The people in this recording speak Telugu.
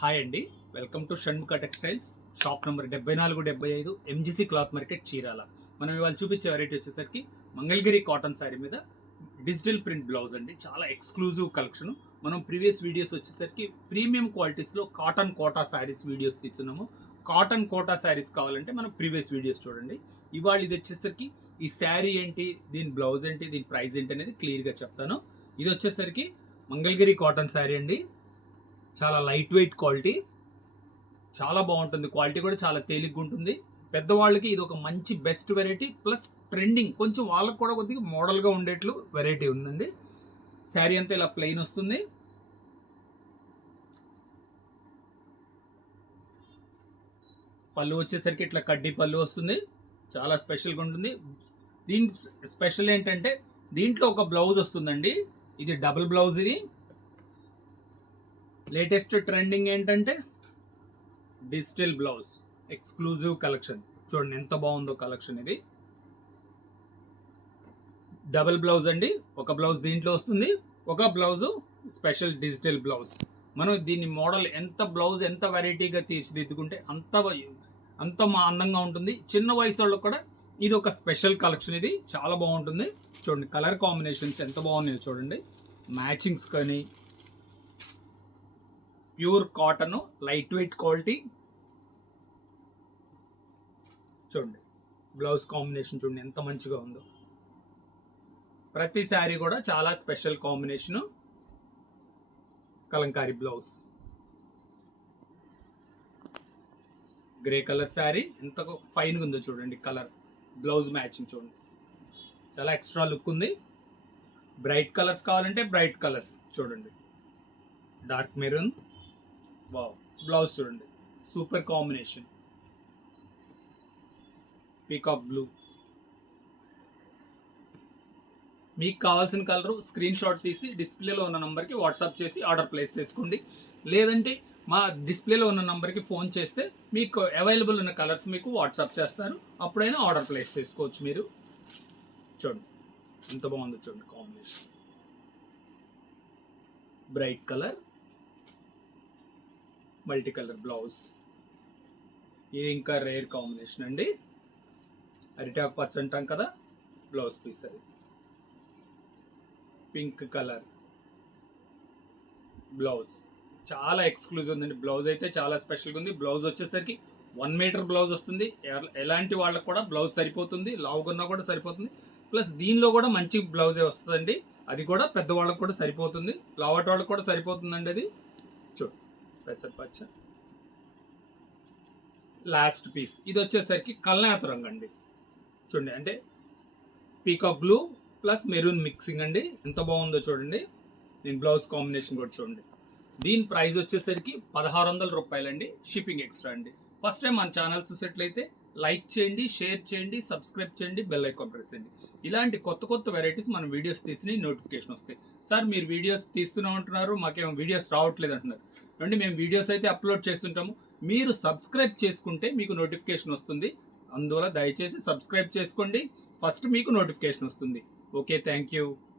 హాయ్ అండి, welcome to Shanmukha textiles. Shop number 7475 MGC cloth market Chirala. మనం ఇవాళ చూపించే వెరైటీ వచ్చేసరికి మంగళగిరి కాటన్ శారీ మీద డిజిటల్ ప్రింట్ బ్లౌజ్ అండి. చాలా ఎక్స్క్లూజివ్ కలెక్షన్. మనం ప్రీవియస్ వీడియోస్ వచ్చేసరికి ప్రీమియం క్వాలిటీస్లో కాటన్ కోటా శారీస్ వీడియోస్ తీస్తున్నాము. కాటన్ కోటా శారీస్ కావాలంటే మనం ప్రీవియస్ వీడియోస్ చూడండి. ఇవాళ ఇది వచ్చేసరికి ఈ శారీ ఏంటి, దీని బ్లౌజ్ ఏంటి, దీని ప్రైస్ ఏంటి అనేది క్లియర్గా చెప్తాను. ఇది వచ్చేసరికి మంగళగిరి కాటన్ శారీ అండి. చాలా లైట్ వెయిట్ క్వాలిటీ, చాలా బాగుంటుంది. క్వాలిటీ కూడా చాలా తేలిగ్గా ఉంటుంది. పెద్దవాళ్ళకి ఇది ఒక మంచి బెస్ట్ వెరైటీ, ప్లస్ ట్రెండింగ్, కొంచెం వాళ్ళకి కూడా కొద్దిగా మోడల్గా ఉండేట్లు వెరైటీ ఉందండి. శారీ అంతా ఇలా ప్లెయిన్ వస్తుంది. పళ్ళు వచ్చేసరికి ఇట్లా కడ్డీ పళ్ళు వస్తుంది. చాలా స్పెషల్గా ఉంటుంది. దీని స్పెషల్ ఏంటంటే దీంట్లో ఒక బ్లౌజ్ వస్తుందండి. ఇది డబుల్ బ్లౌజ్. ఇది లేటెస్ట్ ట్రెండింగ్ ఏంటంటే డిజిటల్ బ్లౌజ్, ఎక్స్క్లూజివ్ కలెక్షన్. చూడండి ఎంత బాగుందో కలెక్షన్. ఇది డబుల్ బ్లౌజ్ అండి. ఒక బ్లౌజ్ దీంట్లో వస్తుంది, ఒక బ్లౌజ్ స్పెషల్ డిజిటల్ బ్లౌజ్. మనం దీన్ని మోడల్ ఎంత బ్లౌజ్ ఎంత వెరైటీగా తీర్చిదిద్దుకుంటే అంత అందంగా ఉంటుంది. చిన్న వయసు వాళ్ళకి కూడా ఇది ఒక స్పెషల్ కలెక్షన్. ఇది చాలా బాగుంటుంది. చూడండి కలర్ కాంబినేషన్స్ ఎంత బాగున్నాయో చూడండి. మ్యాచింగ్స్ కానీ, pure cotton, light weight quality. చూడండి బ్లౌజ్ కాంబినేషన్ చూడండి ఎంత మంచిగా ఉందో. ప్రతి శారీ కూడా చాలా special combination. Kalamkari blouse, grey colour sari ఎంత ఫైన్గా ఉందో చూడండి. కలర్ బ్లౌజ్ మ్యాచింగ్ చూడండి, చాలా ఎక్స్ట్రా లుక్ ఉంది. బ్రైట్ కలర్స్ కావాలంటే బ్రైట్ కలర్స్ చూడండి. Dark maroon, wow. బ్లౌజ్ చూడండి సూపర్ కాంబినేషన్. Peacock blue. మీకు కావాల్సిన కలరు స్క్రీన్ షాట్ తీసి డిస్ప్లేలో ఉన్న నంబర్కి వాట్సాప్ చేసి ఆర్డర్ ప్లేస్ చేసుకోండి. లేదంటే మా డిస్ప్లేలో ఉన్న నంబర్కి ఫోన్ చేస్తే మీకు అవైలబుల్ ఉన్న కలర్స్ మీకు వాట్సాప్ చేస్తారు. అప్పుడైనా ఆర్డర్ ప్లేస్ చేసుకోవచ్చు మీరు. చూడండి ఎంత బాగుందో చూడండి combination. Bright colour, multi colour blouse. ఇది ఇంకా రేర్ కాంబినేషన్ అండి. అరిటాకు పచ్చ అంటాం కదా, బ్లౌజ్ పీస్ అది. పింక్ కలర్ బ్లౌజ్, చాలా ఎక్స్క్లూజివ్ ఉందండి. బ్లౌజ్ అయితే చాలా స్పెషల్గా ఉంది. బ్లౌజ్ వచ్చేసరికి 1 మీటర్ బ్లౌజ్ వస్తుంది. ఎలాంటి వాళ్ళకి కూడా బ్లౌజ్ సరిపోతుంది, లావుగున్నా కూడా సరిపోతుంది. ప్లస్ దీనిలో కూడా మంచి బ్లౌజే వస్తుందండి. అది కూడా పెద్దవాళ్ళకి కూడా సరిపోతుంది, లావటి వాళ్ళకి కూడా సరిపోతుందండి. అది చూడు పెసరపచ్చ. లాస్ట్ పీస్ ఇది వచ్చేసరికి కల్నాత రంగు అండి. చూడండి అంటే peacock blue plus maroon mixing అండి. ఎంత బాగుందో చూడండి. దీని బ్లౌజ్ కాంబినేషన్ కూడా చూడండి. దీని ప్రైస్ వచ్చేసరికి 1600 రూపాయలండి. షిప్పింగ్ ఎక్స్ట్రా అండి. ఫస్ట్ టైం మన ఛానల్ చూసేట్లయితే లైక్ చేయండి, షేర్ చేయండి, సబ్స్క్రైబ్ చేయండి, బెల్ ఐకాన్ ప్రెస్ చేయండి. ఇలాంటి కొత్త కొత్త వెరైటీస్ మనం వీడియోస్ తీసిన నోటిఫికేషన్ వస్తాయి. సార్ మీరు వీడియోస్ తీస్తూనే ఉంటున్నారు, మాకేమో వీడియోస్ రావట్లేదు అంటున్నారు. అంటే మేము వీడియోస్ అయితే అప్లోడ్ చేస్తుంటాము. మీరు సబ్స్క్రైబ్ చేసుకుంటే మీకు నోటిఫికేషన్ వస్తుంది. అందువల్ల దయచేసి సబ్స్క్రైబ్ చేసుకోండి. ఫస్ట్ మీకు నోటిఫికేషన్ వస్తుంది. Okay, thank you.